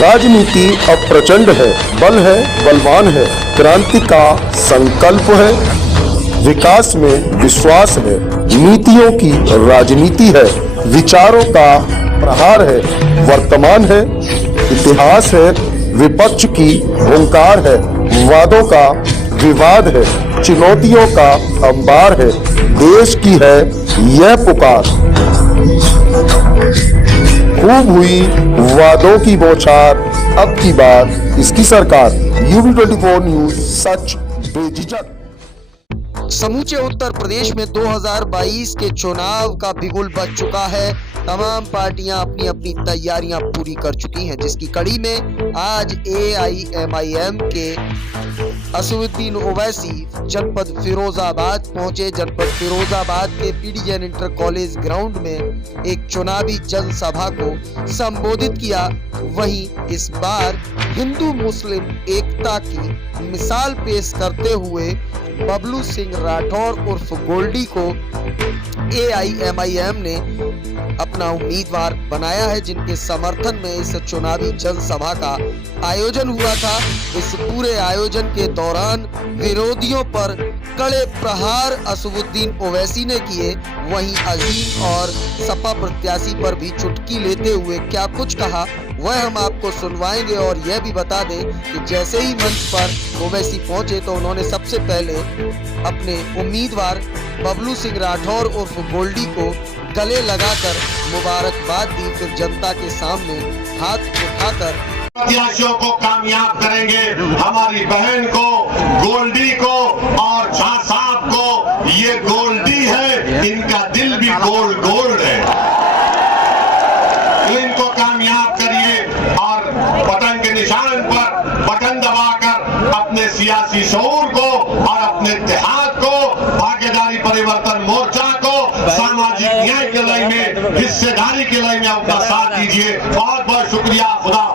राजनीति अब प्रचंड है, बलवान है, क्रांति का संकल्प है, विकास में विश्वास है, नीतियों की राजनीति है, विचारों का प्रहार है, वर्तमान है, इतिहास है, विपक्ष की हुंकार है, वादों का विवाद है, चुनौतियों का अंबार है, देश की है यह पुकार। खूब हुई वादों की बौछार, अब की बार इसकी सरकार। UB24 न्यूज, सच बेझिझक। समूचे उत्तर प्रदेश में 2022 के चुनाव का बिगुल बज चुका है। तमाम पार्टियां अपनी अपनी तैयारियां पूरी कर चुकी हैं, जिसकी कड़ी में आज AIMIM के असदुद्दीन ओवैसी जनपद फिरोजाबाद पहुंचे। जनपद फिरोजाबाद के PDN इंटर कॉलेज ग्राउंड में एक चुनावी जनसभा को संबोधित किया। वहीं इस बार हिंदू मुस्लिम एकता की मिसाल पेश करते हुए बबलू सिंह राठौर उर्फ गोल्डी को AIMIM ने अपना उम्मीदवार बनाया है, जिनके समर्थन में इस चुनावी जनसभा का आयोजन हुआ था। इस पूरे आयोजन के दौरान विरोधियों पर कड़े प्रहार असदुद्दीन ओवैसी ने किए। वहीं अजीम और सपा प्रत्याशी पर भी चुटकी लेते हुए क्या कुछ कहा वह हम आपको सुनवाएंगे। और यह भी बता दें कि जैसे ही मंच पर ओवैसी पहुंचे तो उन्होंने सबसे पहले अपने उम्मीदवार बबलू सिंह राठौर उर्फ गोल्डी को गले लगाकर मुबारकबाद दी। फिर जनता के सामने हाथ उठाकर प्रत्याशियों को कामयाब करेंगे। हमारी बहन को, गोल्डी को और झा साहब को, ये गोल्डी है, इनका दिल भी गोल्ड है, तो इनको कामयाब करिए और पतंग के निशान पर बटन दबाकर अपने सियासी शऊर को और अपने इत्तेहाद को, भागीदारी परिवर्तन मोर्चा को सामाजिक न्याय के लय में, हिस्सेदारी के लय में अपना साथ दीजिए। बहुत बहुत शुक्रिया। खुदा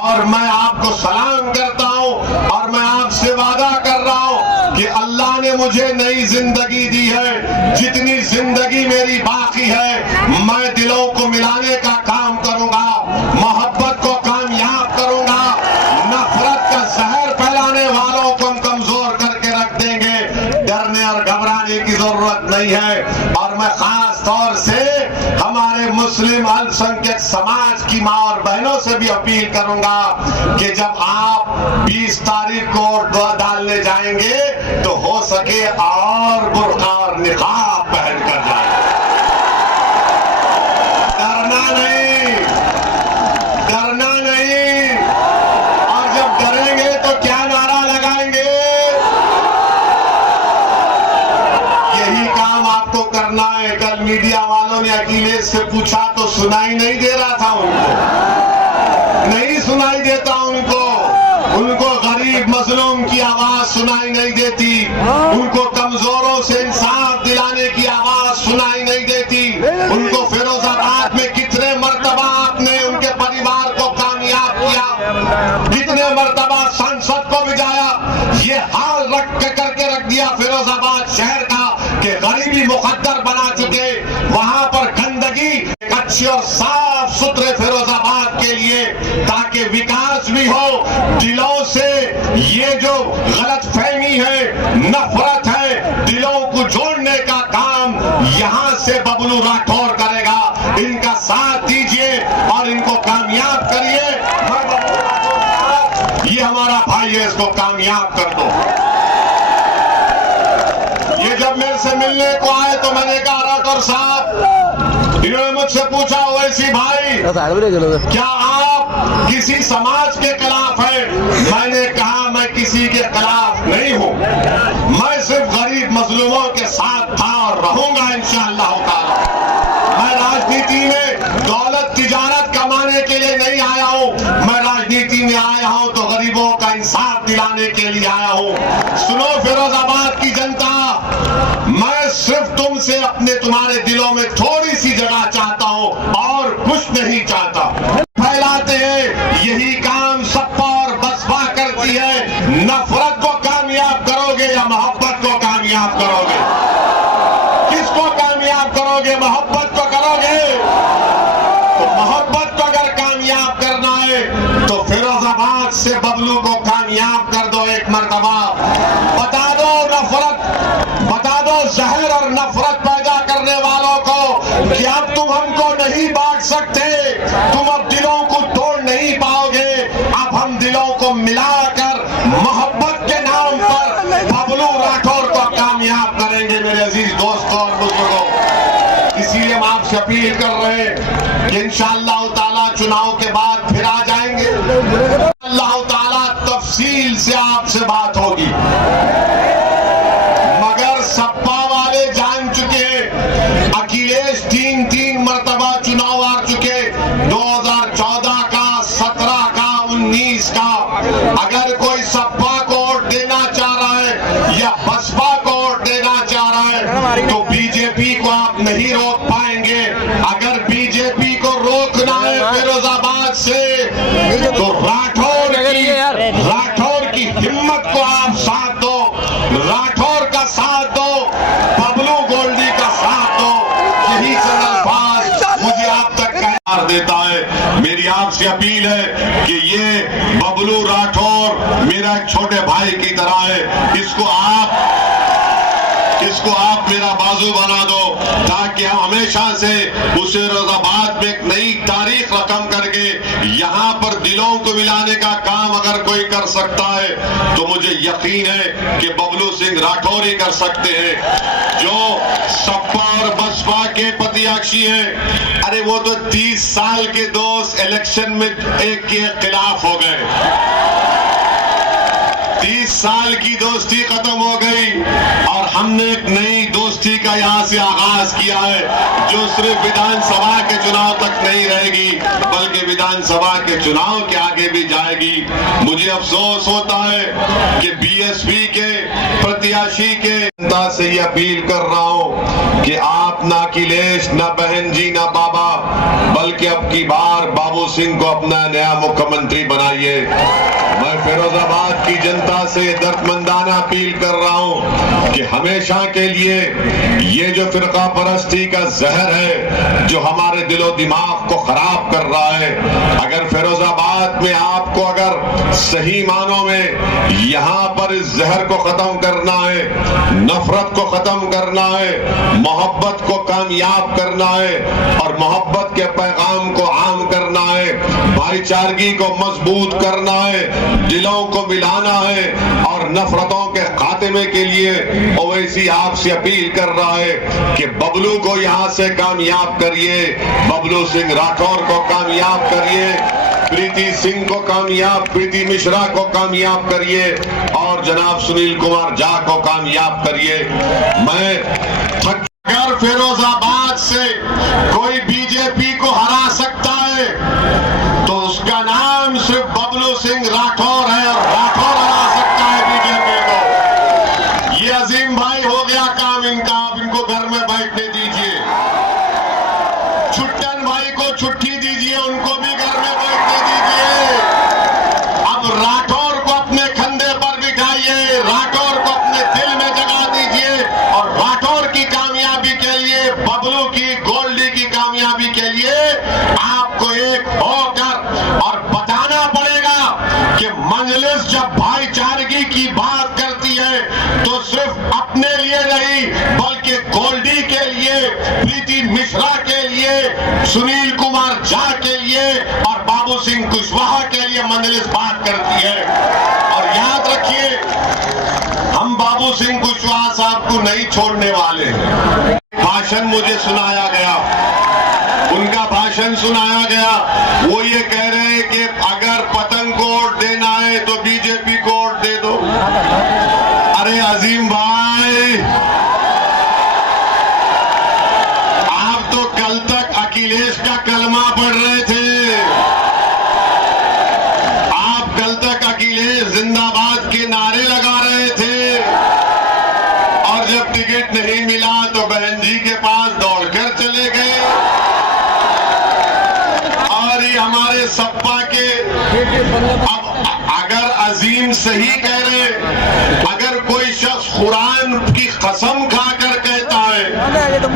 और मैं आपको सलाम करता हूं और मैं आपसे वादा कर रहा हूं कि अल्लाह ने मुझे नई जिंदगी दी है। जितनी जिंदगी मेरी बाकी है मैं दिलों को मिलाने का काम करूंगा, मोहब्बत को कामयाब करूंगा, नफरत का जहर फैलाने वालों को हम कमजोर करके रख देंगे। डरने और घबराने की जरूरत नहीं है। और मैं खास तौर से हमारे मुस्लिम अल्पसंख्यक समाज की मां और बहनों से भी अपील करूंगा कि जब आप 20 तारीख को वोट डालने जाएंगे तो हो सके और बुर्का और निकाब पहन कर जाए। डरना नहीं, डरना नहीं। और जब डरेंगे तो क्या नारा लगाएंगे? यही काम आपको करना है। कल मीडिया वालों ने अखिलेश से पूछा तो सुनाई नहीं दे रहा था उनको, नहीं सुनाई देता उनको गरीब मजलूम की आवाज सुनाई नहीं देती, उनको कमजोरों से इंसाफ दिलाने की आवाज सुनाई नहीं देती। उनको फिरोजाबाद में कितने मर्तबा आपने उनके परिवार को कामयाब किया, कितने मर्तबा संसद को भिजाया। ये हाल करके रख दिया फिरोजाबाद शहर का कि गरीबी मुकद्दर बना चुके। वहां पर गंदगी, अच्छी और साफ सुथरे फिरोजाबाद के लिए, ताकि विकास भी हो। दिलों से ये जो गलतफहमी है, नफरत है, दिलों को जोड़ने का काम यहां से बबलू राठौर करेगा। इनका साथ दीजिए और इनको कामयाब करिए। ये हमारा भाई है, इसको कामयाब कर दो। ये जब मेरे से मिलने को आए तो मैंने कहा राठौर साहब, इन्होंने मुझसे पूछा ओवैसी भाई क्या आप किसी समाज के खिलाफ है? मैंने कहा मैं किसी के खिलाफ नहीं हूं, मैं सिर्फ गरीब मजलूमों के साथ था और रहूंगा इंशाअल्लाह ताला। मैं राजनीति में दौलत तिजारत कमाने के लिए नहीं आया हूं, मैं राजनीति में आया हूं तो गरीबों का इंसाफ दिलाने के लिए आया हूं। सुनो फिरोजाबाद की जनता, मैं सिर्फ तुमसे अपने तुम्हारे दिलों में थोड़ी सी जगह चाहता हूं और कुछ नहीं चाहता। फैलाते हैं, यही काम सपा और बसपा करती है। नफरत को कामयाब करोगे या मोहब्बत को कामयाब करोगे? किसको कामयाब करोगे? मोहब्बत को करोगे? तो मोहब्बत को अगर कामयाब आज से बबलू को कामयाब कर दो एक मर्तबा। बता दो जहर और नफरत पैदा करने वालों को कि अब तुम हमको नहीं बांट सकते, तुम अब दिलों को तोड़ नहीं पाओगे। अब हम दिलों को मिलाकर मोहब्बत के नाम पर बबलू राठौर को कामयाब करेंगे मेरे अजीज दोस्तों और बुजुर्गों। इसीलिए हम आपसे अपील कर रहे हैं कि इंशाअल्लाह ताला चुनाव के बाद फिर आ जाएंगे। अल्लाह ताला तफसील से आपसे बात होगी। मगर सपा वाले जान चुके हैं, अखिलेश तीन मर्तबा चुनाव हार चुके, 2014 का, 17 का, 19 का। अगर कोई सपा को वोट देना चाह रहा है या बसपा को वोट देना चाह रहा है तो बीजेपी को आप नहीं रोक पाएंगे। अगर बीजेपी को रोकना है फिरोजाबाद से तो राठौर की हिम्मत को आप साथ दो, राठौर का साथ दो, बबलू गोल्डी का साथ दो। यही सरल अल्फाज मुझे आप तक कहना देता है। मेरी आपसे अपील है कि ये बबलू राठौर मेरा एक छोटे भाई की तरह है, इसको आप मेरा बाजू बना दो ताकि हम हमेशा से उसे फिरोजाबाद में एक नई तारीख रकम करके यहाँ पर दिलों को मिलाने का काम अगर कोई कर सकता है तो मुझे यकीन है कि बबलू सिंह राठौर ही कर सकते हैं, जो सपा और बसपा के प्रत्याशी हैं। अरे वो तो 30 साल के दोस्त इलेक्शन में एक के खिलाफ हो गए, 30 साल की दोस्ती खत्म हो गई और हमने एक नई दोस्ती का यहाँ से आगाज किया है जो सिर्फ विधानसभा के चुनाव तक नहीं रहेगी बल्कि विधानसभा के चुनाव के आगे भी जाएगी। मुझे अफसोस होता है कि बीएसपी के प्रत्याशी के जनता से ये अपील कर रहा हूँ कि आप ना अखिलेश, ना बहन जी, ना बाबा, बल्कि अब की बार बाबू सिंह को अपना नया मुख्यमंत्री बनाइए। मैं फिरोजाबाद की जनता से दर्दमंदाना अपील कर रहा हूं कि हमेशा के लिए ये जो फिरका परस्ती का जहर है जो हमारे दिलो दिमाग को खराब कर रहा है, अगर फिरोजाबाद में आपको अगर सही मानों में यहाँ पर इस जहर को खत्म करना है, नफरत को खत्म करना है, मोहब्बत को कामयाब करना है और मोहब्बत के पैगाम को आम करना है, भाईचारगी को मजबूत करना है, दिलों को मिलाना है और नफरतों के खात्मे के लिए ओवैसी आपसे अपील कर रहा है कि बबलू को यहां से कामयाब करिए, बबलू सिंह राठौर को कामयाब करिए, प्रीति सिंह को कामयाब, प्रीति मिश्रा को कामयाब करिए और जनाब सुनील कुमार झा को कामयाब करिए। मैं अगर फिरोजाबाद से कोई बीजेपी को हरा सकता है तो उसका नाम सिर्फ बबलू सिंह राठौर है और राठौर हरा सकता है बीजेपी को। ये अजीम भाई हो गया काम इनका, आप इनको घर में बैठने दीजिए। छुट्टन भाई को छुट्टी दीजिए, उनको भी घर में बैठने दीजिए। अब राठौर को अपने कंधे पर बिठाइए, राठौर को अपने दिल में जगा दीजिए और राठौर की कामयाबी के लिए, बबलू की, गोल्डी की कामयाबी के लिए आपको एक होकर और बताना पड़ेगा कि मजलिस जब भाईचारगी की बात करती है तो सिर्फ अपने लिए नहीं बल्कि गोल्डी के लिए, प्रीति मिश्रा के लिए, सुनील कुमार झा के लिए और बाबू सिंह कुशवाहा के लिए मजलिस बात करती है। और याद रखिए, हम बाबू सिंह कुशवाहा साहब को नहीं छोड़ने वाले हैं। भाषण मुझे सुनाया गया, उनका भाषण सुनाया गया, वो ये कह रहे हैं कि अगर पतंग को वोट देना है तो बीजेपी को वोट दे दो। अरे अजीम भाई, आप तो कल तक अखिलेश का कलमा पढ़ रहे थे, आप कल तक अखिलेश जिंदाबाद के नारे लगा रहे थे और जब टिकट नहीं मिला तो बहन जी के पास दौड़कर चले गए। और ये हमारे सपा के, अब अगर अजीम सही कह रहे, अगर कोई शख्स कुरान की कसम खाकर कहता है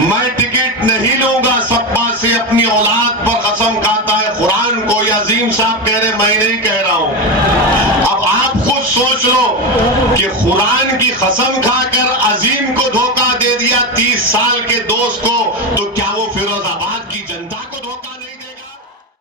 मैं टिकट नहीं लूंगा सपा से, अपनी औलाद पर कसम खाता है कुरान को, या अजीम साहब कह रहे मैं नहीं कह रहा हूं, कि कुरान की कसम खाकर अजीम को धोखा दे दिया 30 साल के दोस्त को, तो क्या वो फिरोज